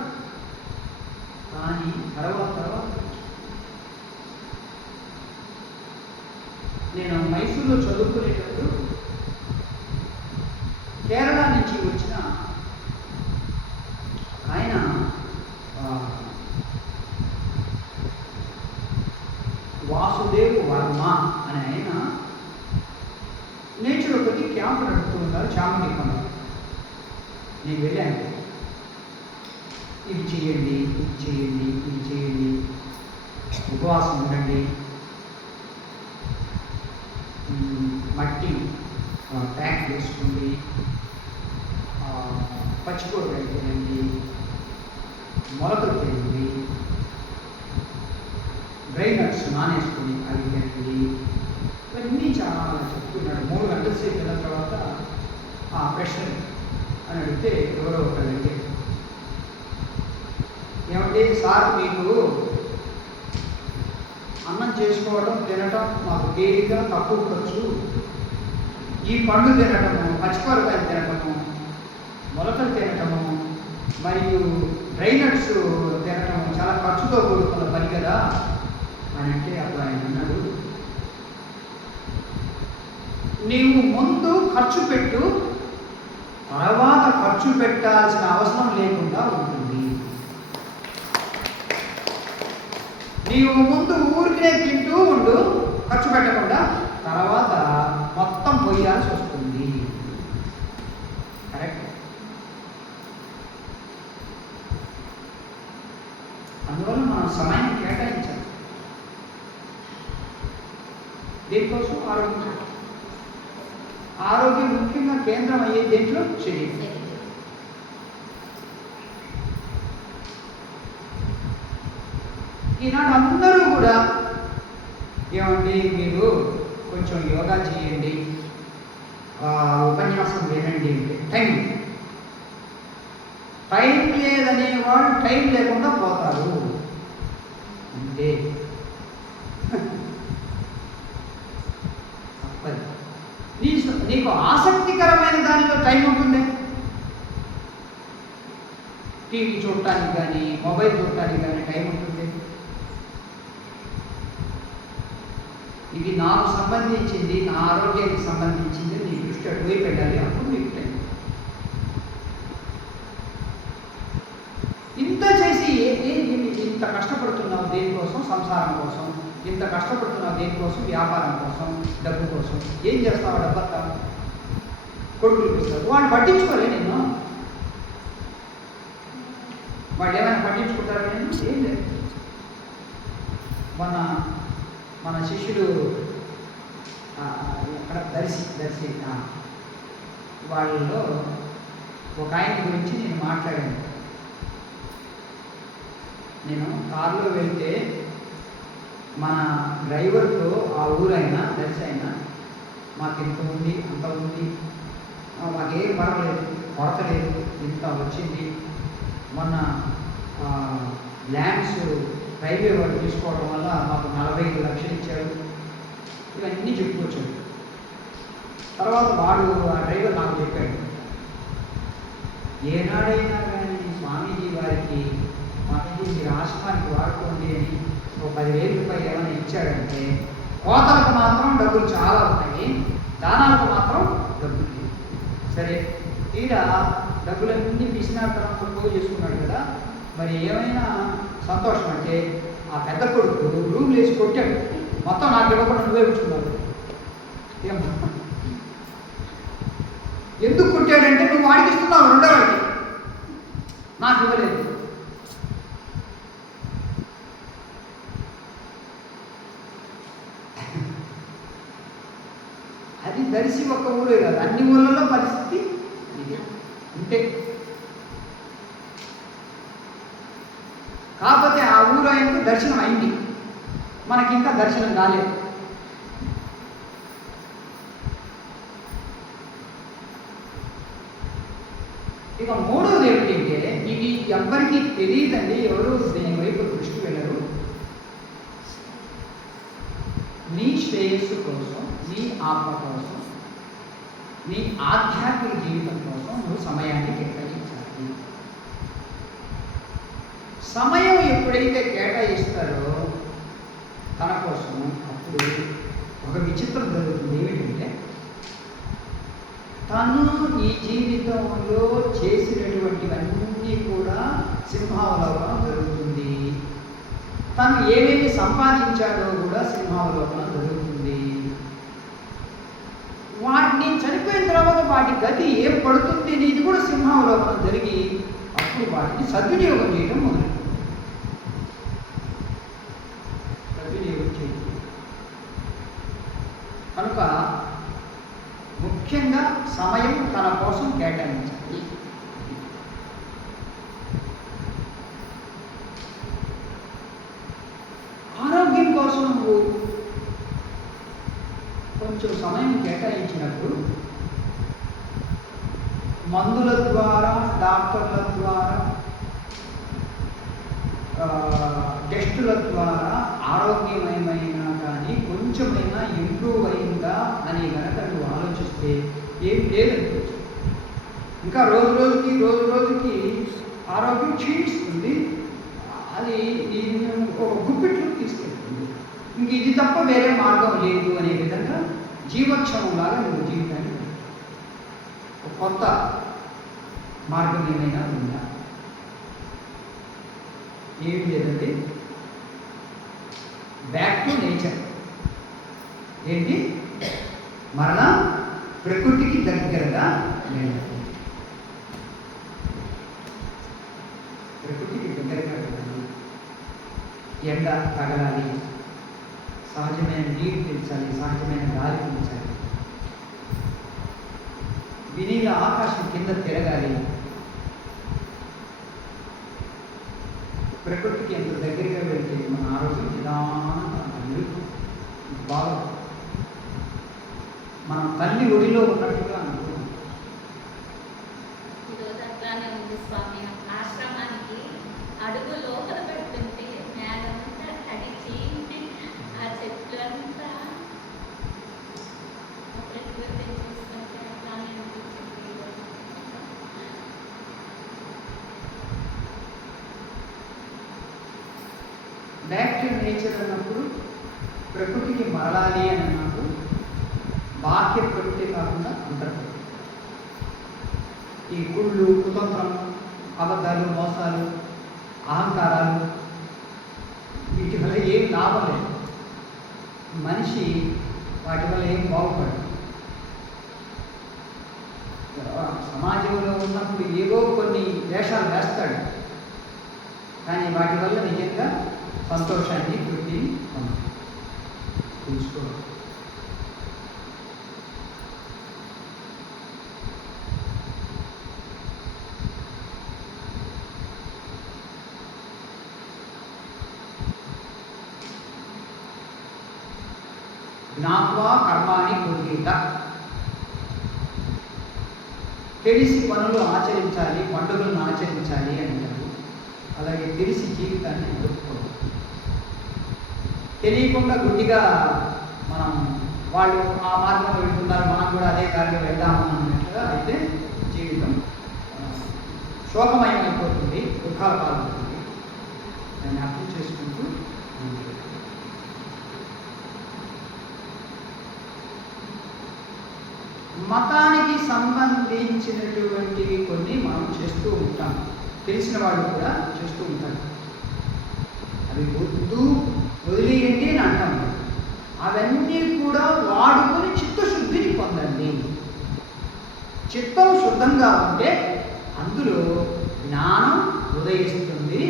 కానీ తర్వాత నేను మైసూరులో చదువుకునేటప్పుడు కేరళ నుంచి వచ్చిన ఆయన వాసుదేవ్ వర్మ అనే ఆయన నేచురోపతి క్యాంప్ నడుపుతూ ఉన్నారు చాముండి కొండ. నేను వెళ్ళాను. ఇది చేయండి, ఇది చేయండి, ఇది చేయండి, ఉపవాసం ఉండండి, మట్టి ప్యాక్ చేసుకోండి, పచ్చికూరగాయలు తినండి, మొలకలు తినండి, డ్రై నట్స్ నానేసుకొని అవి తినండి, ఇవన్నీ చాలా చెప్తున్నాడు. 3 గంటల సేపు వెళ్ళిన తర్వాత ప్రశ్న అని అడిగితే ఎవరో ఒకరు అడిగారు, ఏమంటే సార్ మీకు అన్నం చేసుకోవడం తినటం మాకు తేలిక, తక్కువ ఖర్చు, ఈ పండు తినటము, పచ్చికూరకాయలు తినటము, మొలకలు తినటము మరియు డ్రై నట్స్ తినటము చాలా ఖర్చుతో కూడుకున్న పని కదా అని అంటే అప్పుడు ఆయన అన్నాడు, నీవు ముందు ఖర్చు పెట్టు, తర్వాత ఖర్చు పెట్టాల్సిన అవసరం లేకుండా ఉంటుంది. నీవు ముందు ఊరికే తింటూ ఉండు, ఖర్చు పెట్టకుండా, తర్వాత మొత్తం పోయాల్సి వస్తుంది. కరెక్ట్. అందువల్ల మనం సమయం కేటాయించాలి. దీనికోసం ఆరోగ్యం ముఖ్యంగా కేంద్రం అయ్యే దేంట్లో శరీరం. ఈనాడు అందరూ కూడా ఏమండి మీరు కొంచెం యోగా చేయండి, ఉపన్యాసం వినండి అంటే టైం లేదనేవాళ్ళు టైం లేకుండా పోతారు అంతే. నీకు ఆసక్తికరమైన దానిలో టైం ఉంటుంది. టీవీ చూడటానికి కానీ, మొబైల్ చూడటానికి కానీ టైం ఉంటుంది. ఇది నాకు సంబంధించింది, నా ఆరోగ్యానికి సంబంధించింది, నీ దృష్టి అటువైపు పెట్టాలి, అప్పుడు నీకు టైం. ఇంత చేసి ఇంత కష్టపడుతున్నావు దేనికోసం? సంసారం కోసం. ఇంత కష్టపడుతున్నావు దేనికోసం? వ్యాపారం కోసం, డబ్బు కోసం. ఏం చేస్తావు? డబ్బంతా కొడుకులు ఇస్తారు. వాడు పట్టించుకోలే నిన్ను. వాళ్ళు ఏమైనా పట్టించుకుంటారు? నేను ఏం లేదు. మన శిష్యుడు అక్కడ దర్శి వాళ్ళలో ఒక ఆయన గురించి నేను మాట్లాడాను. నేను కారులో వెళ్తే మన డ్రైవర్తో ఆ ఊరైనా దర్శి అయినా మాకు ఇంత ఉంది, అంత ఉంది, మాకేం పర్వాలేదు, కొరత లేదు, ఇంత వచ్చింది, మొన్న ల్యాండ్స్ రైల్వే వాళ్ళు తీసుకోవడం వల్ల మాకు 45 లక్షలు ఇచ్చారు, ఇవన్నీ చెప్పుకొచ్చాడు. తర్వాత వాడు ఆ డ్రైవర్ నాకు చెప్పాడు, ఏనాడైనా కానీ స్వామీజీ వారికి స్వామీజీ మీరు ఆశ్రమానికి వాడుకోండి అని ఒక 10,000 రూపాయలు ఏమైనా ఇచ్చాడంటే కోతలకు మాత్రం డబ్బులు చాలా ఉన్నాయి, దానాలకు మాత్రం డబ్బులు లేవు. సరే, తీరా డబ్బులన్నీ పిసినాటంతో పోగు చేసుకున్నాడు కదా, మరి ఏమైనా సంతోషం అంటే ఆ పెద్ద కొడుకు రూమ్ లేచి కొట్టాడు, మొత్తం నాకు ఇవ్వకుండా నువ్వే ఉంచుకున్నాడు. ఎందుకు కొట్టాడంటే నువ్వు వాడికి ఇస్తున్నావు, రెండో వాడికి, నాకు ఇవ్వలేదు. అది దర్శి ఒక్క ఊరే కాదు, అన్ని ఊళ్ళలో పరిస్థితి ఇది అంతే. కాకపోతే ఆ ఊరు ఆయనకు దర్శనం అయింది, మనకి ఇంకా దర్శనం కాలేదు. ఇక మూడవది ఏమిటంటే, ఇది ఎవ్వరికీ తెలియదండి, ఎవరు దీని వైపు దృష్టి వెళ్ళరు. నీ శ్రేయస్సు కోసం, నీ ఆత్మ కోసం, నీ ఆధ్యాత్మిక జీవితం కోసం నువ్వు సమయాన్ని కేటాయించాలి. సమయం ఎప్పుడైతే కేటాయిస్తారో తన కోసం, అప్పుడు ఒక విచిత్రం జరుగుతుంది. ఏమిటంటే తను ఈ జీవితంలో చేసినటువంటివన్నీ కూడా సింహావలోకనం జరుగుతుంది. తను ఏమేమి సంపాదించాడో కూడా సింహావలోకనం జరుగుతుంది. వాటిని చనిపోయిన తర్వాత వాటి గతి ఏం పడుతుంది అనేది కూడా సింహావలోకనం జరిగి అప్పుడు వాటిని సద్వినియోగం చేయడం మొదలెడుతుంది. సద్వినియోగం చేయడం కనుక ముఖ్యంగా సమయం తన కోసం కేటాయించాలి. ఆరోగ్యం కోసం నువ్వు కొంచెం సమయం కేటాయించినప్పుడు మందుల ద్వారా, డాక్టర్ల ద్వారా, టెస్టుల ద్వారా ఆరోగ్యమయమైనా కానీ కొంచెమైనా ఇంప్రూవ్ అయిందా అని కనుక నువ్వు ఆలోచిస్తే ఏం లేదనుకోవచ్చు. ఇంకా రోజు రోజుకి ఆరోగ్యం క్షీణిస్తుంది. అది ఒక గుప్పిట్లో తీసుకెళ్తుంది. ఇంక ఇది తప్ప వేరే మార్గం లేదు అనే విధంగా జీవోత్సవంలాగా నువ్వు జీవితాన్ని ఒక కొత్త మార్గం ఏమైనా ఉందా? ఏం లేదండి. Back to nature. ఏంటి? మరణ ప్రకృతికి దగ్గరగా వెళ్ళాలి. ప్రకృతికి దగ్గరగా వెళ్ళాలి. ఎండ తగలాలి, సహజమైన నీరు పీల్చాలి, సహజమైన గాలి పీల్చాలి, వినీల ఆకాశం కింద తిరగాలి. ప్రకృతికి ఎంత దగ్గరగా వెళ్తే మన ఆరోగ్యం నిదానంగా బాగా మనం తల్లి ఒడిలో ఉన్నట్టుగా అనుకుంటున్నాం. ఈరోజు అట్లానే ఉంది స్వామి. ఆశ్రమానికి అడుగు లోపల పెడుతుంటే నేలంతా తడిచి ఆ చెట్లు అంతా ప్రకృతి చూస్తుంటే అట్లానే అనిపించింది ఈరోజు. బ్యాక్ టు నేచర్ అన్నప్పుడు ప్రకృతికి మరలాలి అని అన్నప్పుడు బాహ్య ప్రకృతి కాకుండా అంతర్ప్రకృతి. ఈ కుళ్ళు, కుతంత్రం, అబద్ధాలు, మోసాలు, అహంకారాలు వీటి వల్ల ఏం లాభం లేదు. మనిషి వాటి వల్ల ఏం బాగుపడదు. సమాజంలో ఉన్నప్పుడు ఏవో కొన్ని వేషాలు వేస్తాడు, కానీ వాటి వల్ల నిజంగా సంతోషాన్ని, తృప్తిని తెలుసుకోవాలి. జ్ఞాత్వా కర్మాణి కుర్వీత. తెలిసి పనులు ఆచరించాలి, పండుగలను ఆచరించాలి అంటారు. అలాగే తెలిసి జీవితాన్ని నడుపుకోవాలి. తెలియకుండా గుడ్డిగా మనం వాళ్ళు ఆ మార్గంలో వెళ్తున్నారు, మనం కూడా అదే కార్యం వెళ్దాము అన్నట్టుగా అయితే జీవితం శోకమయం అయిపోతుంది, దుఃఖాల పాల్గొతుంది. దాన్ని అర్థం చేసుకుంటూ మతానికి సంబంధించినటువంటివి కొన్ని మనం చేస్తూ ఉంటాం, తెలిసిన వాళ్ళు కూడా చేస్తూ ఉంటారు. అవి వద్దు, వదిలేయండి అని అంటాం. అవన్నీ కూడా వాడుకొని చిత్తశుద్ధిని పొందండి. చిత్తం శుద్ధంగా ఉంటే అందులో జ్ఞానం ఉదయిస్తుంది,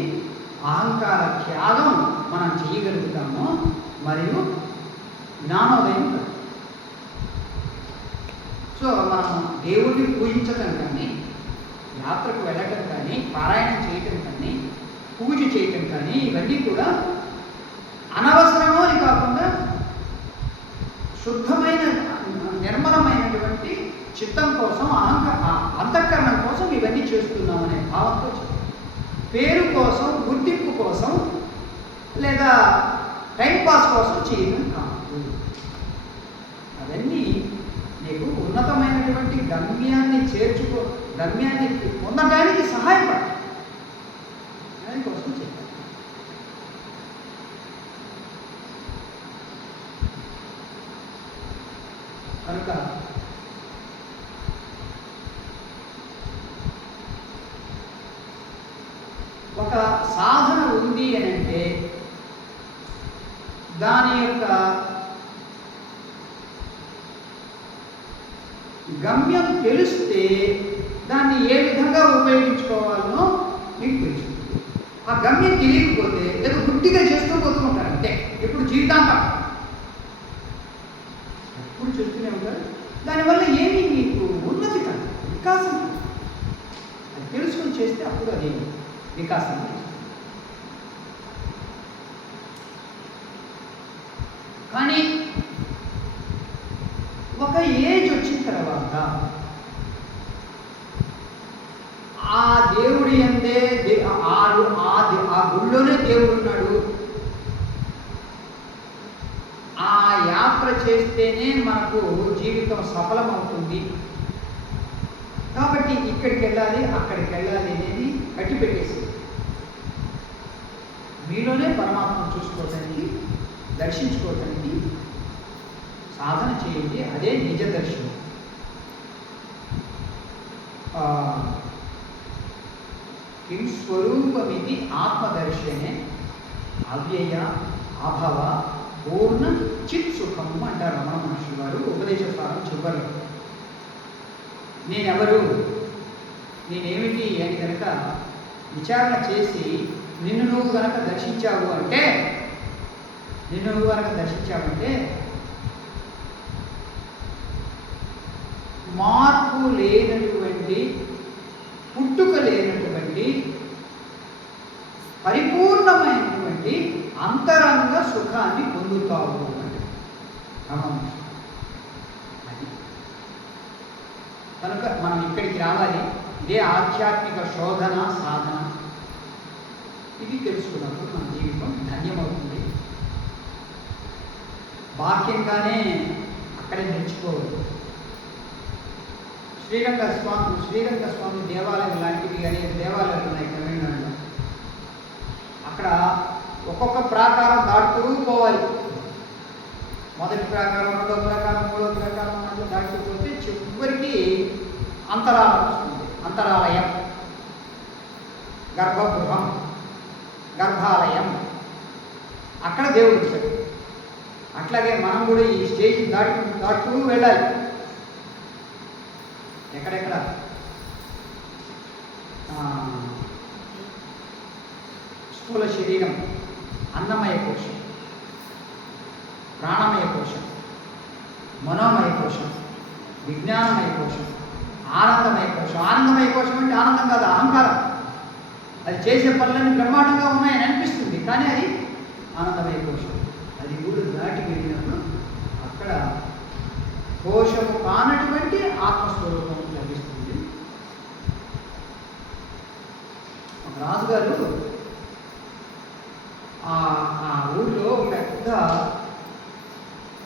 అహంకార త్యాగం మనం చేయగలుగుతాము, మరియు జ్ఞానోదయం. సో మనం దేవుడిని పూజించటం కానీ, యాత్రకు వెళ్ళటం కానీ, పారాయణం చేయటం కానీ, పూజ చేయటం కానీ ఇవన్నీ కూడా అనవసరమో అని కాకుండా శుద్ధమైన నిర్మలమైనటువంటి చిత్తం కోసం, అంతఃకరణం కోసం ఇవన్నీ చేస్తున్నాం అనే భావంతో పేరు కోసం, గుర్తింపు కోసం లేదా టైంపాస్ కోసం చేయడం కాదు. అవన్నీ నీకు ఉన్నతమైనటువంటి గమ్యాన్ని గమ్యాన్ని పొందడానికి సహాయపడాలి. దానికోసం చెప్పాలి. కనుక ఒక సాధన ఉంది అని అంటే దాని యొక్క గమ్యం తెలిస్తే దాన్ని ఏ విధంగా ఉపయోగించుకోవాలనో మీకు తెలుస్తుంది. ఆ గమ్యం తెలియకపోతే ఏదో గుడ్డిగా చేస్తూ పోతూ ఉంటారు అంతే. ఎప్పుడు జీవితాంతం ఎప్పుడు చేస్తూనే ఉంటారు. దానివల్ల ఏమీ మీకు ఉన్నతి కాదు, వికాసం కాదు. అది తెలుసుకొని చేస్తే అప్పుడు అది వికాసం. కానీ ఒక ఏజ్ వచ్చిన తర్వాత ఆ దేవుడి అందే ఆ గుళ్ళోనే దేవుడు ఉన్నాడు, ఆ యాత్ర చేస్తేనే మనకు జీవితం సఫలమవుతుంది కాబట్టి ఇక్కడికి వెళ్ళాలి అక్కడికి వెళ్ళాలి అనేది కట్టి పెట్టేసి మీలోనే పరమాత్మను చూసుకోవడానికి, దర్శించుకోవడానికి సాధన చేయండి. అదే నిజ దర్శనం. కిం స్వరూపమితి ఆత్మదర్శనే అవ్యయ అభవ పూర్ణ చిత్ సుఖము అంటారు రమణ మహర్షి వారు ఉపదేశ సారం చివరిలో. నేనెవరు, నేనేమిటి అని కనుక విచారణ చేసి నిన్ను నువ్వు కనుక దర్శించావంటే మార్పు లేనటువంటి, పుట్టుక లేనటువంటి, పరిపూర్ణమైనటువంటి అంతరంగ సుఖాన్ని పొందుతావు అంటే అది. కనుక మనం ఇక్కడికి రావాలి. ఇదే ఆధ్యాత్మిక శోధన సాధన. ఇది తెలుసుకున్నప్పుడు మన జీవితం ధన్యమవుతుంది. బాహ్యంగానే అక్కడే నేర్చుకోవాలి. శ్రీరంగ స్వామి దేవాలయం లాంటివి అనేక దేవాలయాలు ఉన్నాయి తమిళనాడులో. అక్కడ ఒక్కొక్క ప్రాకారం దాటుతూ పోవాలి. మొదటి ప్రాకారం, రెండో ప్రాకారం, మూడో ప్రాకారం అట్లా దాటుతూ పోతే చివరికి అంతరాలం వస్తుంది. అంతరాలయం, గర్భగృహం, గర్భాలయం, అక్కడ దేవుడు వచ్చాడు. అట్లాగే మనం కూడా ఈ స్టేజ్ దాటుతూ వెళ్ళాలి. ఎక్కడెక్కడ స్థూల శరీరం, అన్నమయ కోశం, ప్రాణమయ కోశం, మనోమయ కోశం, విజ్ఞానమయ కోశం, ఆనందమయ కోశం. ఆనందమయ కోశం అంటే ఆనందం కాదు, అహంకారం. అది చేసే పనులన్నీ బ్రహ్మాండంగా ఉన్నాయని అనిపిస్తుంది, కానీ అది ఆనందమయ కోశం. అది కూడా దాటి వెళ్ళినప్పుడు అక్కడ కోశము కానటువంటి ఆత్మస్వరూపం లభిస్తుంది. ఒక రాజుగారు ఆ ఊళ్ళో పెద్ద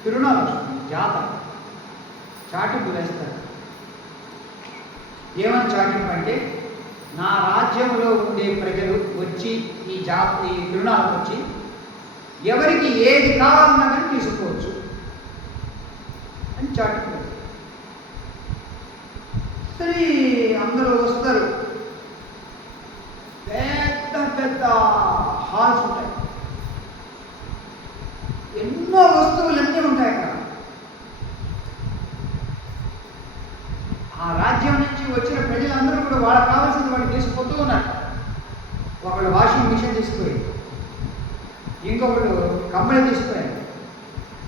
తిరునాళ్ళు వస్తుంది, జాతర, చాటింపు వేస్తారు. ఏమని చాటింపు అంటే, నా రాజ్యంలో ఉండే ప్రజలు వచ్చి ఈ తిరునాళ్ళకు వచ్చి ఎవరికి ఏది కావాలన్నా కానీ తీసుకోవచ్చు అని చాటింపు. సరే అందరూ వస్తారు. పెద్ద పెద్ద హాల్స్ ఉంటాయి, ఎన్నో వస్తువులన్నీ ఉంటాయి అక్కడ. ఆ రాజ్యం నుంచి వచ్చిన ప్రజలందరూ కూడా వాళ్ళకి కావాల్సింది వాళ్ళు తీసుకుపోతూ ఉన్నారు. ఒకళ్ళు వాషింగ్ మిషన్ తీసుకుపోయి, ఇంకొకళ్ళు కంబళి తీసుకుపోయారు,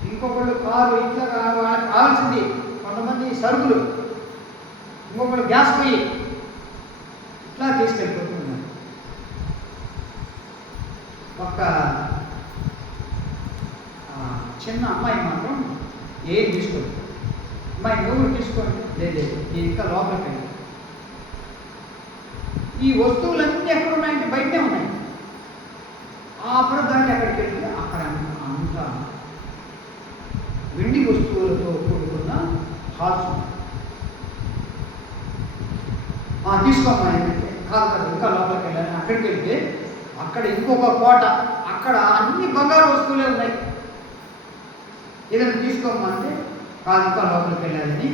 ఇంకొకళ్ళు కారు, ఇట్లా వాళ్ళకి కావాల్సింది కొంతమంది సరుకులు, ఇంకొకళ్ళు గ్యాస్ పొయ్యి, ఇట్లా తీసుకెళ్ళిపోతున్నారు. ఒక చిన్న అమ్మాయి మాత్రం ఏం తీసుకోండి, అమ్మాయి నువ్వు తీసుకోండి, లేదు నేను ఇంకా లోపలికి వెళ్ళి. ఈ వస్తువులన్నీ ఎక్కడ ఉన్నాయంటే బయటనే ఉన్నాయి. అప్పుడు దాన్ని అక్కడికి వెళ్ళి అక్కడ అంతా వెండి వస్తువులతో కూడుకున్న హాల్స్ తీసుకోమని కాదు కదా, ఇంకా లోపలికి వెళ్ళాలి. అక్కడికి వెళ్తే అక్కడ ఇంకొక కోట, అక్కడ అన్ని బంగారు వస్తువులే ఉన్నాయి. ఏదైనా తీసుకోమంటే కాదు ఇంకా లోపలికి వెళ్ళాలని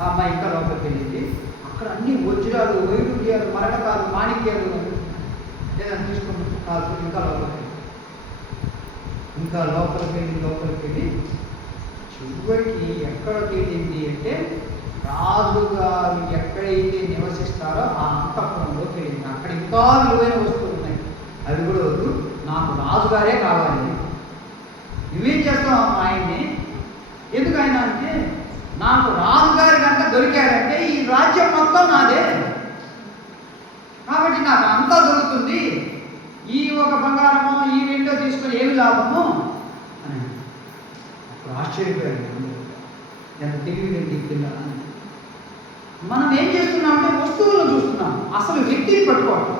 ఆ అమ్మాయి ఇంకా లోపలికి వెళ్ళింది. అక్కడ అన్ని వజ్రాలు, వైడూర్యాలు, మరకతాలు, మాణిక్యాలు ఏదైనా తీసుకుంటూ కాదు ఇంకా లోపలికి వెళ్ళి చివరికి ఎక్కడికి వెళ్ళింది అంటే రాజుగారు ఎక్కడైతే నివసిస్తారో ఆ అంతఃపురంలోకి వెళ్ళింది. అక్కడ ఇంకా విలువైన వస్తువులు ఉన్నాయి. అవి కూడా వద్దు, నాకు రాజుగారే కావాలి. నువ్వేం చేస్తావు ఆయన్ని? ఎందుకు ఆయన అంటే నాకు రాజుగారి కనుక దొరికారంటే ఈ రాజ్యం మొత్తం నాదే, కాబట్టి నాకు అంతా దొరుకుతుంది. ఈ ఒక బంగారమో ఈ రెండో తీసుకొని ఏమి లాభము అని అప్పుడు ఆశ్చర్యపోయారు. ఎంత తెలివింది పిల్ల. మనం ఏం చేస్తున్నామంటే వస్తువులను చూస్తున్నాం, అసలు వ్యక్తిని పట్టుకోవాలి.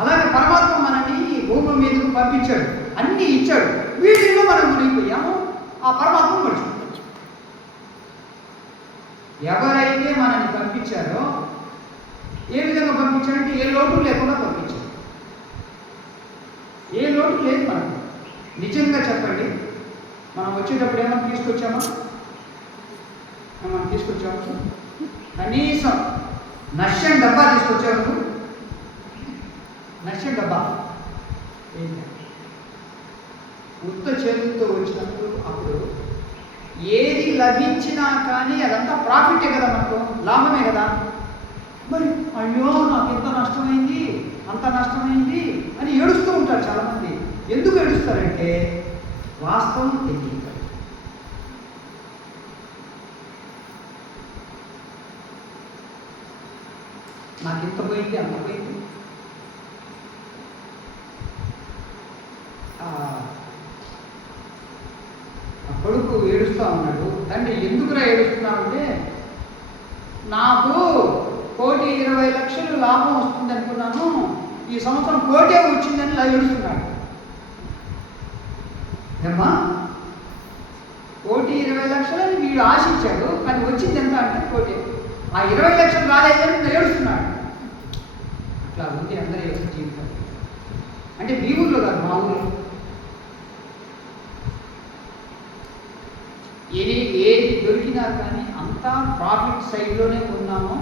అలాగే పరమాత్మ మనని భూమి మీదకు పంపించాడు, అన్నీ ఇచ్చాడు. వీటిల్లో మనం మునిగిపోయాము, ఆ పరమాత్మ మర్చిపోయాం. ఎవరైతే మనల్ని పంపించారో ఏ విధంగా పంపించాడంటే ఏ లోటు లేకుండా పంపించాడు. ఏ లోటు లేదు మనకు. నిజంగా చెప్పండి, మనం వచ్చేటప్పుడు ఏమైనా తీసుకొచ్చామా? మనం తీసుకొచ్చాము కనీసం నష్యం డబ్బా తీసుకొచ్చాము. నష్యం డబ్బా ఉత్త చేతులతో వచ్చినప్పుడు అప్పుడు ఏది లభించినా కానీ అదంతా ప్రాఫిటే కదా, మనకు లాభమే కదా. మరి అయ్యో నాకు ఎంత నష్టమైంది, అంత నష్టమైంది అని ఏడుస్తూ ఉంటారు చాలామంది. ఎందుకు ఏడుస్తారంటే వాస్తవం తెలియదు. నాకు ఎంత పోయింది, అంత పోయింది. ఆ కొడుకు ఏడుస్తూ ఉన్నాడు. తండ్రి ఎందుకురా ఏడుస్తున్నావంటే నాకు 1,20,00,000 లాభం వస్తుంది అనుకున్నాను, ఈ సంవత్సరం 1,00,00,000 వచ్చిందని ఇలా ఏడుస్తున్నాడు. ఏమ్మా 1,20,00,000 అని వీడు ఆశించాడు, కానీ వచ్చింది ఎంత అంటే 1,00,00,000. ఆ 20,00,000 రాలేదని ఏడుస్తున్నాడు. అట్లా ఉంది అందరి యొక్క జీవితం. అంటే మీ ఊళ్ళో కాదు, మా ఊళ్ళో ఏది దొరికినా కానీ అంతా ప్రాఫిట్ సైడ్లోనే ఉన్నాము,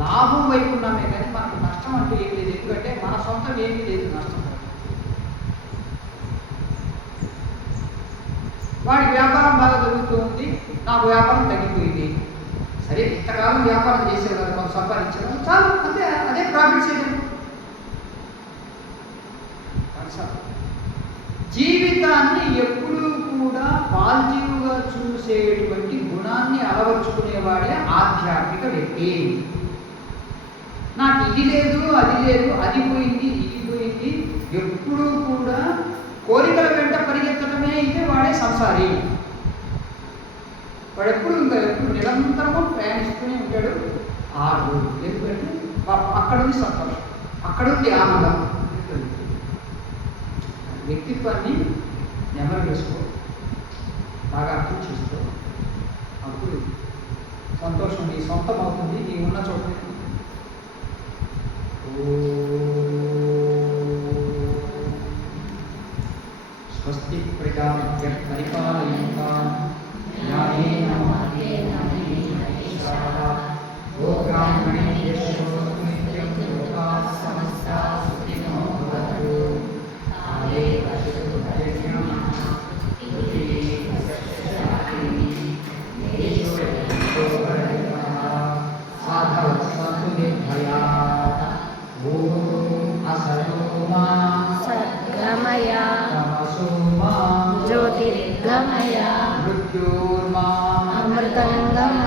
లాభం వైపు ఉన్నామే కానీ మనకు నష్టం అంటూ ఏం లేదు. ఎందుకంటే మన సొంతం ఏమీ లేదు నష్టం. వాడి వ్యాపారం బాగా జరుగుతుంది, నాకు వ్యాపారం తగ్గిపోయింది. సరే ఇంతకాలం వ్యాపారం చేసేవారు, కొంత సంపాదించేవారు, చాలు అంతే, అదే ప్రాఫిట్ సైడ్. జీవితాన్ని ఎప్పుడూ కూడా పాజిటివ్గా చూసేటువంటి గుణాన్ని అలవర్చుకునేవాడే ఆధ్యాత్మిక వ్యక్తి. నాకు ఇది లేదు, అది లేదు, అది పోయింది, ఇది పోయింది, ఎప్పుడూ కూడా కోరికల వెంట పరిగెత్తడమే అయితే వాడే సంసారి. వాడు ఎప్పుడు నిరంతరము ప్రయాణిస్తూనే ఉంటాడు. ఆడు ఎందుకంటే అక్కడుంది సంతోషం, అక్కడుంది ఆనందం. వ్యక్తిత్వాన్ని నెమరు వేసుకో, బాగా అర్థం చేసుకో, అప్పుడు సంతోషం నీ సొంతం అవుతుంది, నీ ఉన్న చోట. స్వస్తి ప్రజాభ్య పరిపాలయంతాం న్యాయేన మార్గేణ మహీషాః గోబ్రాహ్మణేభ్యో నిత్యం లోకాః సమస్తాః సుఖినో భవంతు. జ్యోతిర్గమయ మృత్యోర్మా అమృతంగమయ